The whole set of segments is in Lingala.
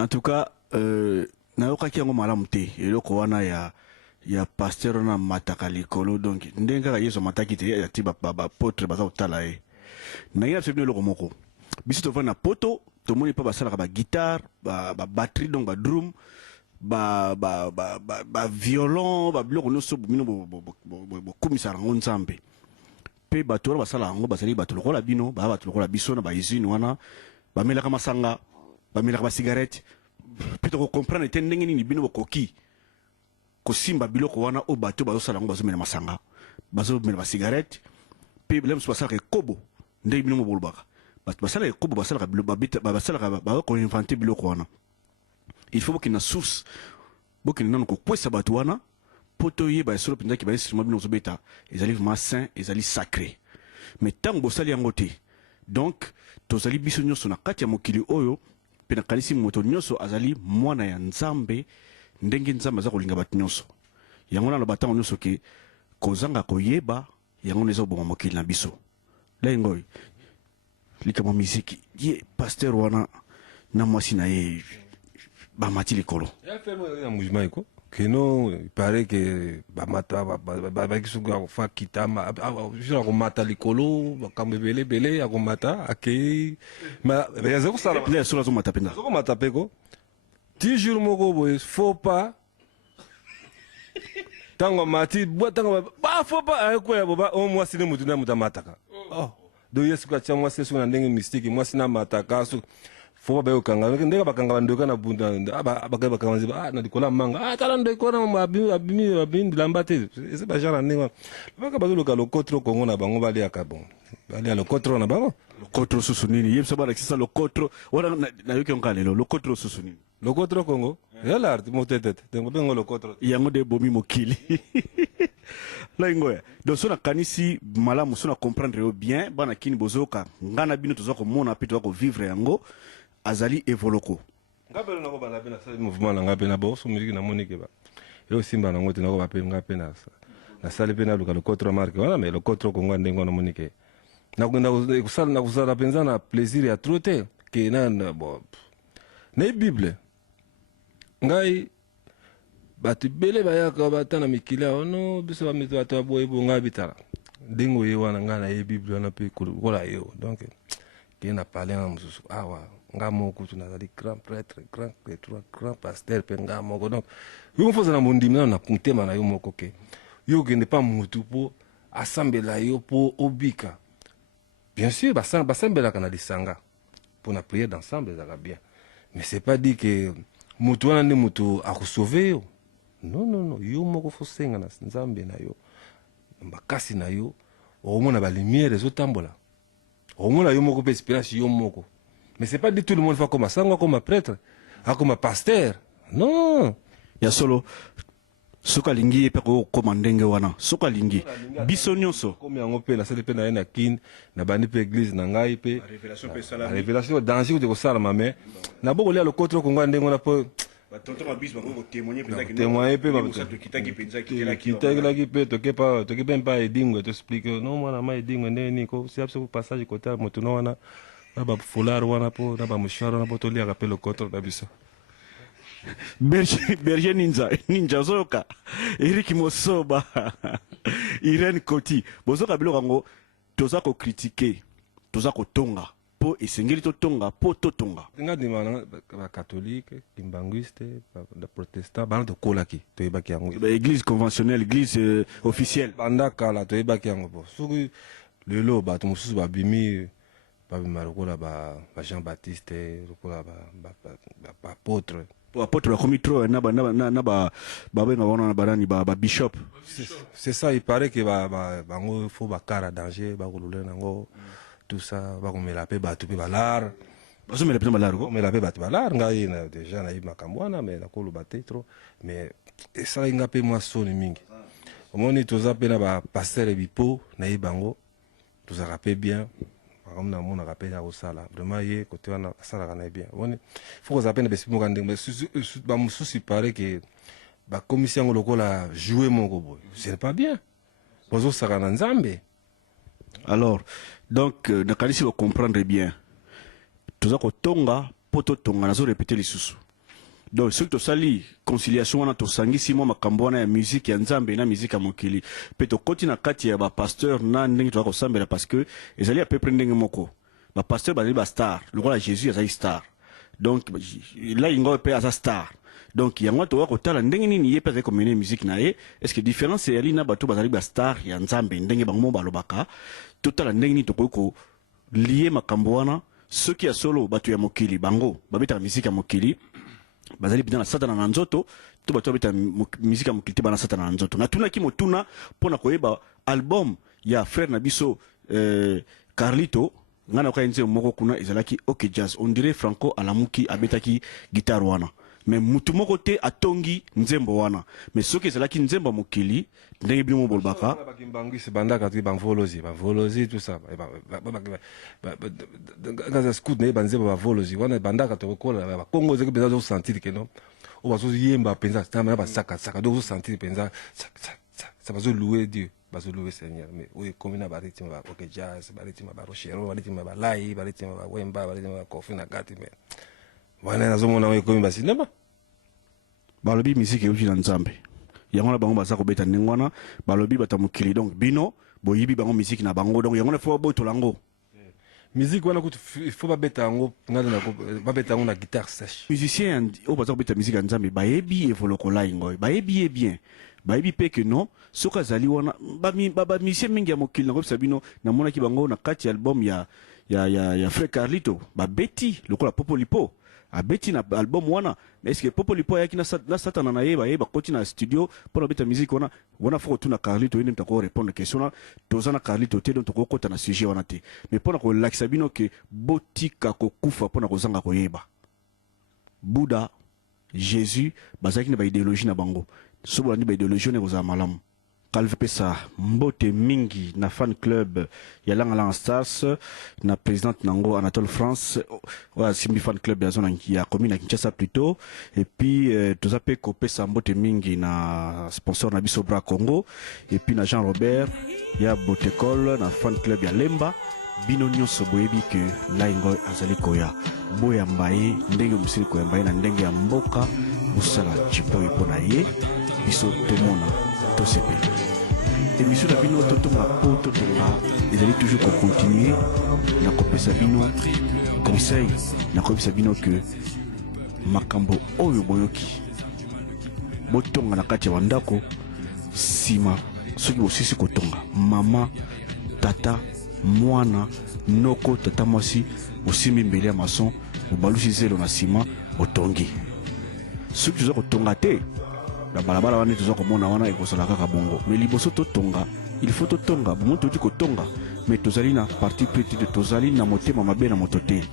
En tout cas, nayoka kiango malamu te eloko wana ya pasteur na mataka likolo donc ndenge kaka yeso mataki te ya ti ba potre baza otala ye. Na yina sebino eloko moko. Biso to na poto to moni pa basala ba guitare, ba batterie donc ba drum, ba violon, ba biloko no so bino bo komisa rango nzambe. Pe bato basala rango basali bato lokola bino, ba bato lokola biso na ba usine wana, ba melaka masanga, ba melaka ba cigarette. Peut on comprendre ete ndenge nini bino bokoki kosimba biloko wana o bato bazosala ngo bazomela masanga bazomela ba cigarette pe bilemo basala kobo ndenge bino mobolobaka bato basala kobo basala basala ba ko inventer biloko wana. Il faut qu'il na source bokina nanu ko kwesa bato wana poto yeba solo pinda ki ba instrument bino zobeta ezali vraiment saint ezali sacré mais tango bosali yango te donc tozali biso nyonso na kati ya mokili oyo pena kalisi moto nyonso azali mwana ya nzambe ndenge nzambe aza kolinga bato nyonso yango na batango nyonso ke kozanga koyeba yango neza oboma mokili na biso la ngoy likama miziki ye pasteur wana na mwasi na ye bamati likolo ya femo ya mouvement iko keno il paraît que bamata bakisuka fa kitama jura ko mata likolo bakambe bele akomata akei ma yaza kusala les sur la mata penda ko mata peko toujours moko boy faut pas tango mati tango ba faut pas ko ya boba o mwasi ne mutuna mutamataka oh do yesu ka cha mwasi suna ndenge mystique mwasi na mataka so faut pas kanga ndenge bakanga bandoka na bunda bakanga ziba na dikola manga tala ndeko na abimi lambate c'est pas genre ndenge baka bazuluka lokotro kongo na bango bali akabon bali lokotro na bango lokotro susunini yebisa bala kisa lokotro wana na yoki onkalelo lokotro susunini lokotro kongo yala art motete tengo bengo lokotro yango de bomi mokili la ngoya donc sona kanisi malamu sona comprendre bien bana kini bozoka ngana bino tozako mona pe tozako vivre yango azali evoloko ngapelo nako bana pe na sa mouvement na ngape na bo so musique na monike ba yo simba na ngote nako ba pe ngape na sali pe na luka lokotro marque wana mais lokotro kongo ndengo na monike na kusala penza na plaisir ya trote ke na bo na bible ngai batu bele bayaka batana mikila ono biso ba mitu bato boye bonga bitala ndingo ye wana ngana ye bible wana pe kola yo donc ke na parler na mususu awa ngamo ko tuna zali grand prêtre grand pasteur pe ngamo ko donc yo mfoza na mondimi na kuntema na yo moko ke yo ke ne pas mutu po asambela yo po obika bien sûr basambela kana lisanga pour na prière d'ensemble ça va bien mais c'est pas dit que mutu wana ndi mutu akusauver yo non yo moko fo senga na nzambe na yo mbakasi na yo omona ba lumière ezotambola omona yo moko pe espérance yo moko mais c'est pas dit tout le monde va comme sangwa comme prêtre comme pasteur non ya solo soka lingi pe ko komandenge wana soka lingi biso nyonso comme yango pe na sele pe na ena kin na bandi pe église na ngai pe révélation danger de ko sala mame na boko le lokotro ko ngandengo na po batonto mabis bango témoigner penza ki témoigner pe ba kitaki penza ki kitaki pe toke pa edingo to explique non mwana ma edingo ndeni ko si abso passage côté moto no wana na ba foulard wana po na ba mouchard na po to lia rappel lokotro na biso berger ninja zoka Eric Mosoba Irene Koti bozoka biloko ngo toza ko critiquer toza ko tonga po esengeli to tonga po to tonga nga dimana ba catholique kimbanguiste ba protestant ba to kolaki to ebaki yango ba église conventionnelle église officielle banda kala to ebaki yango po suku lelo ba to mususu ba bimi ba bimarokola ba Jean Baptiste rokola ba apôtre pour apôtre comme trop na ba benga wana banani ba bishop c'est ça il paraît que bango faut ba cara danger ba kolule nango tout ça ba komela pe ba tupe balar baso mela pe balar ko mela pe ba balar ngai na déjà na iba kambwana mais na kolo ba trop mais ça inga pe moi soni mingi omoni toza pe na ba pasteur bipo na ibango toza rapé bien comme na mona rappel ya osala vraiment ye côté wana sala kana bien on faut que ça peine besi mo kandeng ba mususi paraît que ba commission lokola jouer mon gobo c'est pas bien bozo sala na nzambe alors donc na kalisi ko comprendre bien toza ko tonga poto tonga nazo répéter lisusu donc ce que tosali conciliation wana tosangisi mwa makambo wana ya musique ya nzambe na musique ya mokili pe tokoti na kati ya bapasteur na ndenge toza kosambela parce que ezali à peu près ndenge moko bapasteur bazali bastar lokola Jésus azali star donc là ingo pe aza star donc yango toza kotala ndenge nini ye pe azali komene musique na ye est-ce que différence eyali na bato bazali bastar ya nzambe ndenge bango balobaka totala ndenge nini tokoki kolie makambo wana soki ya solo bato ya mokili bango babetaka musique ya mokili bazali bina na satana na nzoto to bato babeta musique ya mokili te bana satana na nzoto natunaki motuna mpona koyeba album ya frère na biso Carlito nga na koyenze moko kuna ezalaki OK Jazz on dirait Franco alamuki abetaki guitare wana mais mutu moko te atongi nzembo wana mais soki ezalaki nzembo mokili ndenge bino bolbaka bakimbangisi bandaka tu bavolozi tout ça gaza scout ne banzembo bavolozi wana bandaka tokola ba Kongo zeke penza zo sentir que non o bazo yemba penza tama ba saka do zo sentir penza ça bazo louer Dieu bazo louer Seigneur mais oui comme na bariti ba OK Jazz bariti ba Rochero bariti ba Lai bariti ba Wemba bariti ba Kofi na Kati mais wana nazo mona we komi ba sinema balobi musique euti na nzambe yango na bango baza kobeta ndenge wana balobi bata mokili donc bino boyibi bango musique na bango donc yango na fo botola ngo musique wana kutu il faut babeta yango ngana na babeta yango na guitare sèche musicien o baza kobeta musique ya nzambe bayebi evoloko ingo bayebi bien bayebi pe que non soka zali wana ba musicien mingi ya mokili na kopesa bino na mona ki bango na kati album ya frère Carlito babeti lokola Popolipo abeti na album wana mais est-ce que Popolipo yaki na satana na yeba koti na studio pour beta musique wana faut tuna Carlito yene mtako répondre question na tozana Carlito te donc toko kota na sujet wana te mais pour na ko lakisa bino que botika ko kufa pour na ko zanga ko yeba Bouddha Jésus bazaki na ba idéologie na bango sobo ni ba idéologie ne ko za malamu Calve pesa mbote mingi na fan club ya Langa Stars na présidente nango Anatole France wa simbi fan club ya zona ya commune ya Kinshasa plutôt et puis tozape ko pesa mbote mingi na sponsor na biso Bra Congo et puis na Jean Robert ya Botekol na fan club ya Lemba bino nyonso boyebi que laingo azali koya boya mbaye ndenge musili koya mbaye na ndenge ya mboka usala chipo ipona ye biso tomona tosepela émission na bino totonga po totonga ezali toujours ko continuer na kopesa bino conseil na kopesa bino que makambo oyo boyoki botonga na kati ya bandako sima soki bosisi kotonga mama tata mwana noko tata mwasi osimbi mbele ya mason obalusi zelo na sima otongi soki toza kotonga te la balabala wana toza komona wana ekosala kaka bongo mais liboso totonga il faut totonga bomo toti kotonga mais tozali na parti pris de tozali na motema mabe na moto te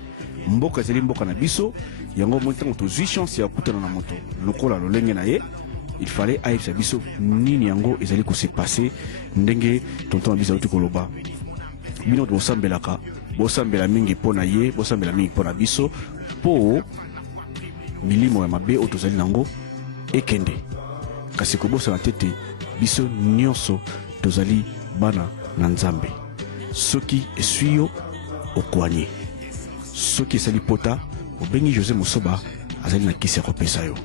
mboka ezali mboka na biso yango mo ntango tozwi chance ya kutana na moto lokola lolenge na ye il fallait ayebisa biso nini yango ezali kose passe ndenge tonton na biso auti koloba bino bosambelaka bosambela mingi mpo na ye bosambela mingi mpo na biso mpo milimo ya mabe oyo tozali nango ekende kasi kobosana tete biso nyonso tozali bana na nzambe soki eswi yo okwani soki esali pota obengi José Mosoba azali na kisi ya kopesa yo